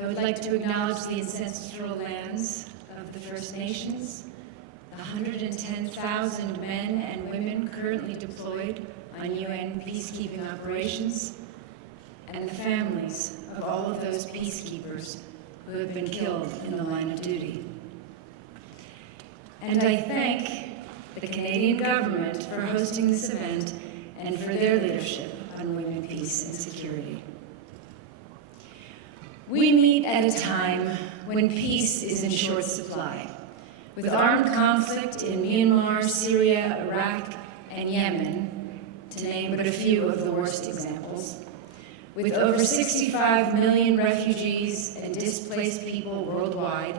I would like to acknowledge the ancestral lands of the First Nations, the 110,000 men and women currently deployed on UN peacekeeping operations, and the families of all of those peacekeepers who have been killed in the line of duty. And I thank the Canadian government for hosting this event and for their leadership on women, peace, and security. We meet at a time when peace is in short supply, with armed conflict in Myanmar, Syria, Iraq, and Yemen, to name but a few of the worst examples, with over 65 million refugees and displaced people worldwide,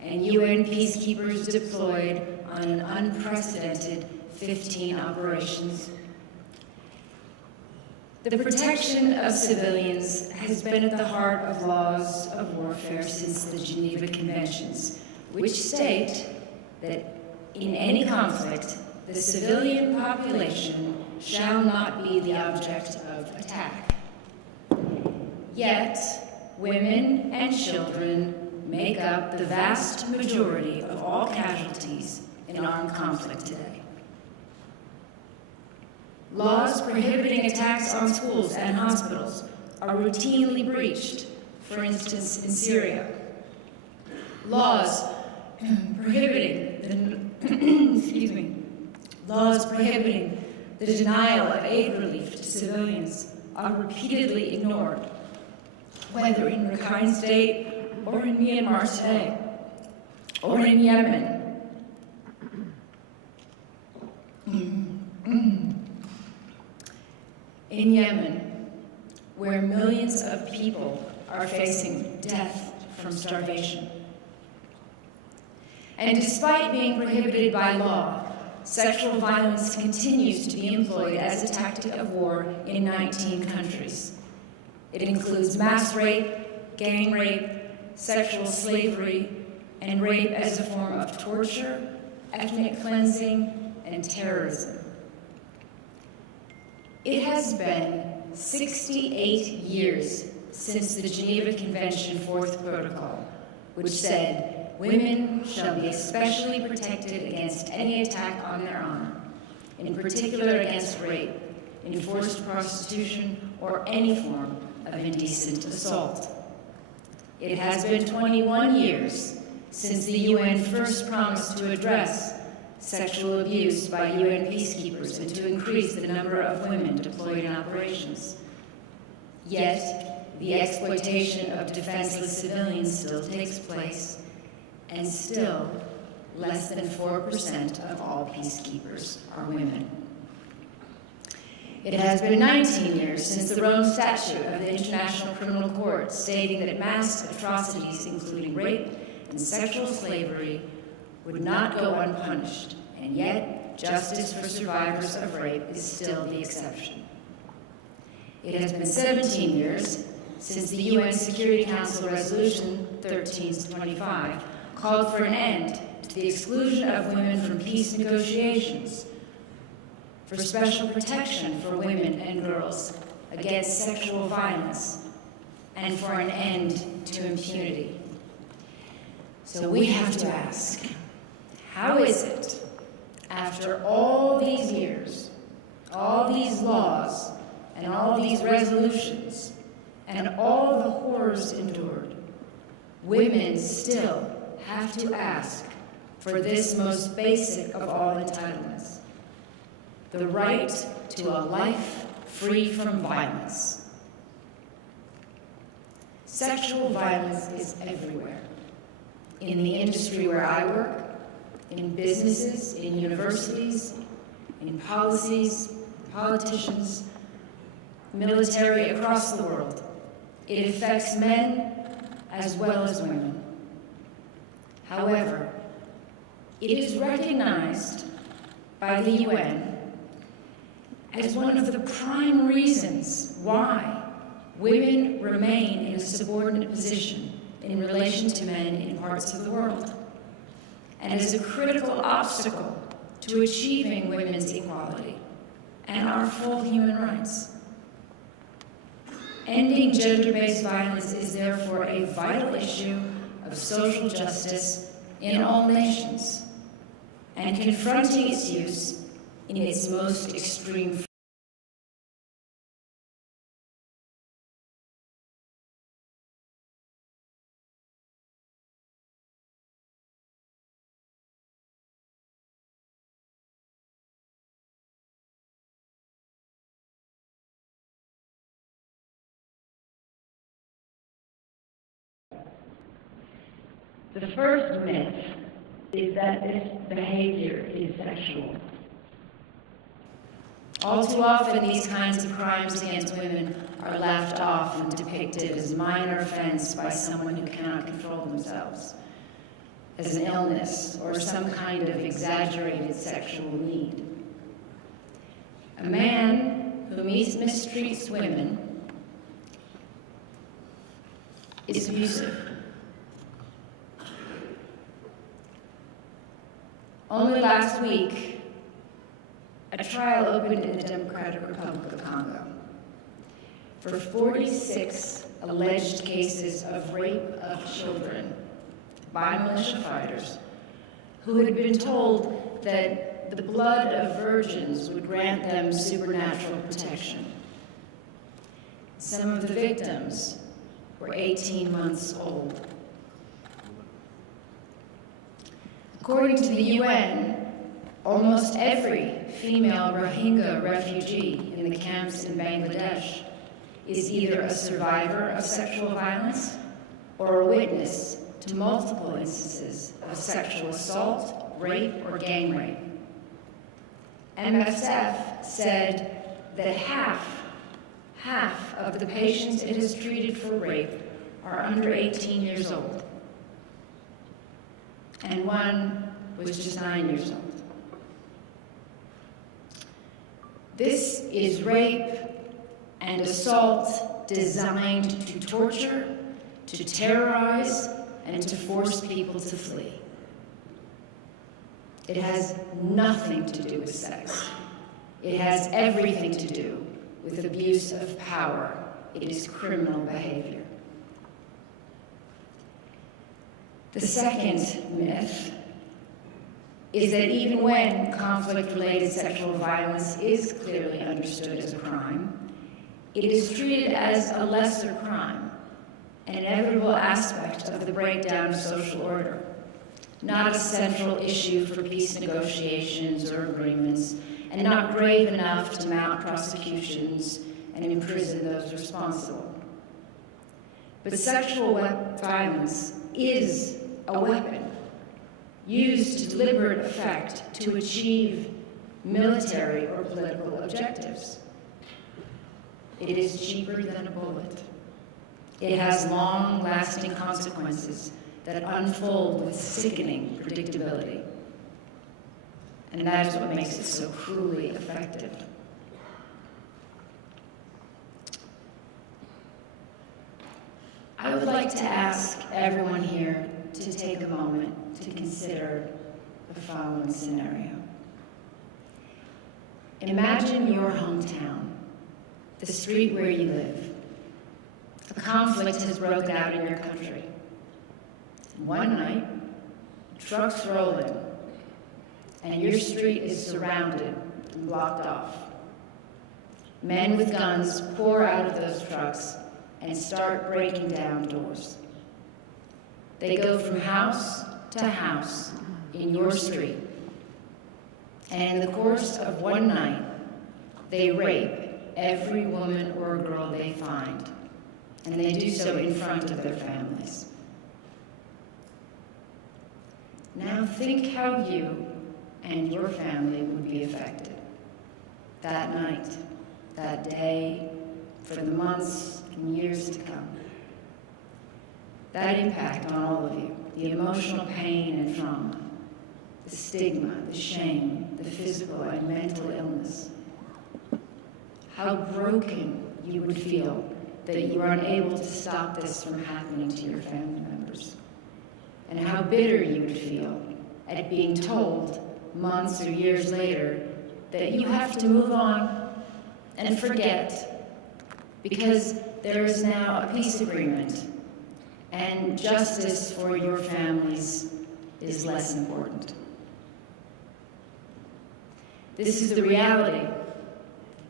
and UN peacekeepers deployed on an unprecedented 15 operations. The protection of civilians has been at the heart of laws of warfare since the Geneva Conventions, which state that in any conflict, the civilian population shall not be the object of attack. Yet, women and children make up the vast majority of all casualties in armed conflict today. Laws prohibiting attacks on schools and hospitals are routinely breached, for instance, in Syria. Laws prohibiting the denial of aid relief to civilians are repeatedly ignored, whether in Rakhine State or in Myanmar today, or in Yemen. In Yemen, where millions of people are facing death from starvation. And despite being prohibited by law, sexual violence continues to be employed as a tactic of war in 19 countries. It includes mass rape, gang rape, sexual slavery, and rape as a form of torture, ethnic cleansing, and terrorism. It has been 68 years since the Geneva Convention Fourth Protocol, which said women shall be especially protected against any attack on their honor, in particular against rape, enforced prostitution, or any form of indecent assault. It has been 21 years since the UN first promised to address sexual abuse by UN peacekeepers and to increase the number of women deployed in operations. Yet, the exploitation of defenseless civilians still takes place, and still, less than 4% of all peacekeepers are women. It has been 19 years since the Rome Statute of the International Criminal Court stating that mass atrocities, including rape and sexual slavery, would not go unpunished, and yet justice for survivors of rape is still the exception. It has been 17 years since the UN Security Council Resolution 1325 called for an end to the exclusion of women from peace negotiations, for special protection for women and girls against sexual violence, and for an end to impunity. So we have to ask, how is it, after all these years, all these laws, and all these resolutions, and all the horrors endured, women still have to ask for this most basic of all entitlements, the right to a life free from violence? Sexual violence is everywhere. In the industry where I work, in businesses, in universities, in policies, politicians, military across the world. It affects men as well as women. However, it is recognized by the UN as one of the prime reasons why women remain in a subordinate position in relation to men in parts of the world, and is a critical obstacle to achieving women's equality and our full human rights. Ending gender-based violence is therefore a vital issue of social justice in all nations, and confronting its use in its most extreme form. The first myth is that this behavior is sexual. All too often, these kinds of crimes against women are laughed off and depicted as minor offense by someone who cannot control themselves, as an illness or some kind of exaggerated sexual need. A man who mistreats women is abusive. Only last week, a trial opened in the Democratic Republic of Congo for 46 alleged cases of rape of children by militia fighters who had been told that the blood of virgins would grant them supernatural protection. Some of the victims were 18 months old. According to the UN, almost every female Rohingya refugee in the camps in Bangladesh is either a survivor of sexual violence or a witness to multiple instances of sexual assault, rape, or gang rape. MSF said that half of the patients it has treated for rape are under 18 years old, and one was just 9 years old. This is rape and assault designed to torture, to terrorize, and to force people to flee. It has nothing to do with sex. It has everything to do with abuse of power. It is criminal behavior. The second myth is that even when conflict-related sexual violence is clearly understood as a crime, it is treated as a lesser crime, an inevitable aspect of the breakdown of social order, not a central issue for peace negotiations or agreements, and not grave enough to mount prosecutions and imprison those responsible. But sexual violence is a weapon used to deliberate effect to achieve military or political objectives. It is cheaper than a bullet. It has long-lasting consequences that unfold with sickening predictability. And that is what makes it so cruelly effective. I would like to ask everyone here to take a moment to consider the following scenario. Imagine your hometown, the street where you live. A conflict has broken out in your country. One night, trucks roll in, and your street is surrounded and blocked off. Men with guns pour out of those trucks and start breaking down doors. They go from house to house in your street, and in the course of one night, they rape every woman or girl they find, and they do so in front of their families. Now think how you and your family would be affected that night, that day, for the months and years to come. That impact on all of you, the emotional pain and trauma, the stigma, the shame, the physical and mental illness. How broken you would feel that you are unable to stop this from happening to your family members. And how bitter you would feel at being told months or years later that you have to move on and forget because there is now a peace agreement, and justice for your families is less important. This is the reality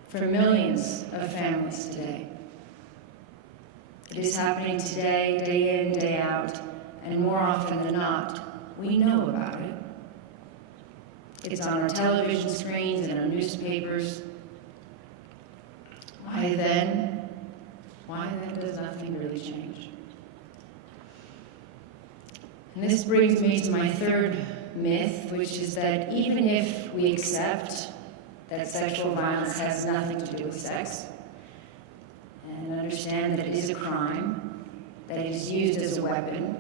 for millions of families today. It is happening today, day in, day out, and more often than not, we know about it. It's on our television screens and our newspapers. Why then does nothing really change? And this brings me to my third myth, which is that even if we accept that sexual violence has nothing to do with sex, and understand that it is a crime, that it is used as a weapon,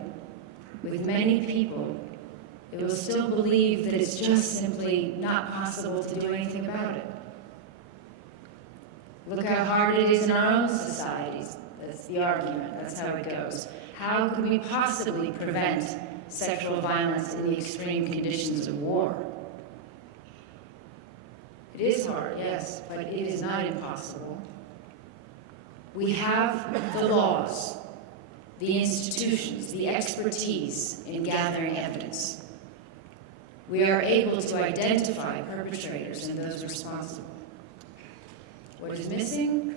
with many people, it will still believe that it's just simply not possible to do anything about it. Look how hard it is in our own societies. That's the argument. That's how it goes. How could we possibly prevent sexual violence in the extreme conditions of war? It is hard, yes, but it is not impossible. We have the laws, the institutions, the expertise in gathering evidence. We are able to identify perpetrators and those responsible. What is missing?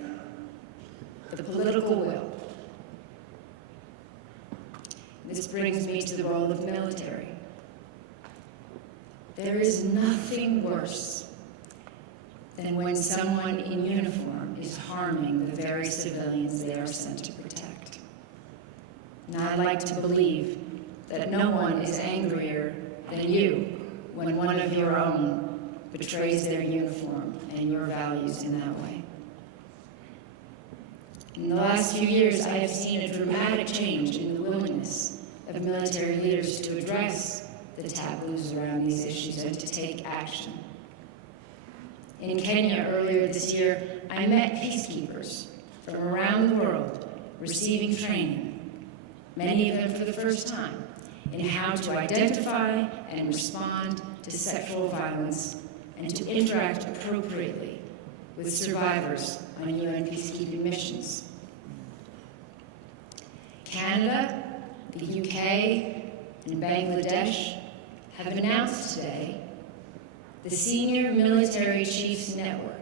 The political will. This brings me to the role of the military. There is nothing worse than when someone in uniform is harming the very civilians they are sent to protect. And I'd like to believe that no one is angrier than you when one of your own betrays their uniform and your values in that way. In the last few years, I have seen a dramatic change in the willingness of military leaders to address the taboos around these issues and to take action. In Kenya earlier this year, I met peacekeepers from around the world receiving training, many of them for the first time, in how to identify and respond to sexual violence and to interact appropriately with survivors on UN peacekeeping missions. Canada, the UK, and Bangladesh have announced today the Senior Military Chiefs Network,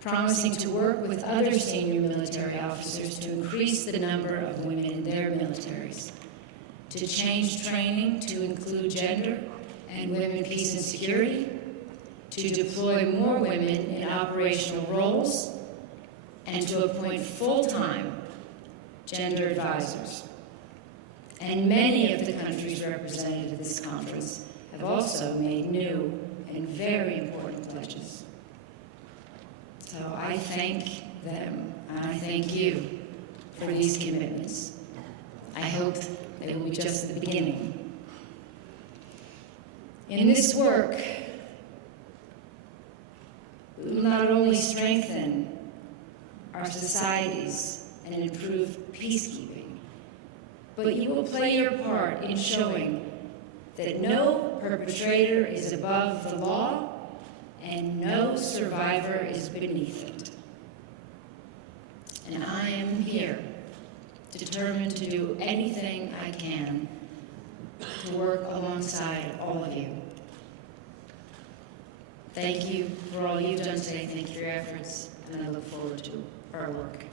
promising to work with other senior military officers to increase the number of women in their militaries, to change training to include gender and women, peace and security, to deploy more women in operational roles, and to appoint full-time gender advisors. And many of the countries represented at this conference have also made new and very important pledges. So I thank them, and I thank you for these commitments. I hope they will be just the beginning. In this work, we will not only strengthen our societies and improve peacekeeping, but you will play your part in showing that no perpetrator is above the law and no survivor is beneath it. And I am here, determined to do anything I can to work alongside all of you. Thank you for all you've done today. Thank you for your efforts, and I look forward to our work.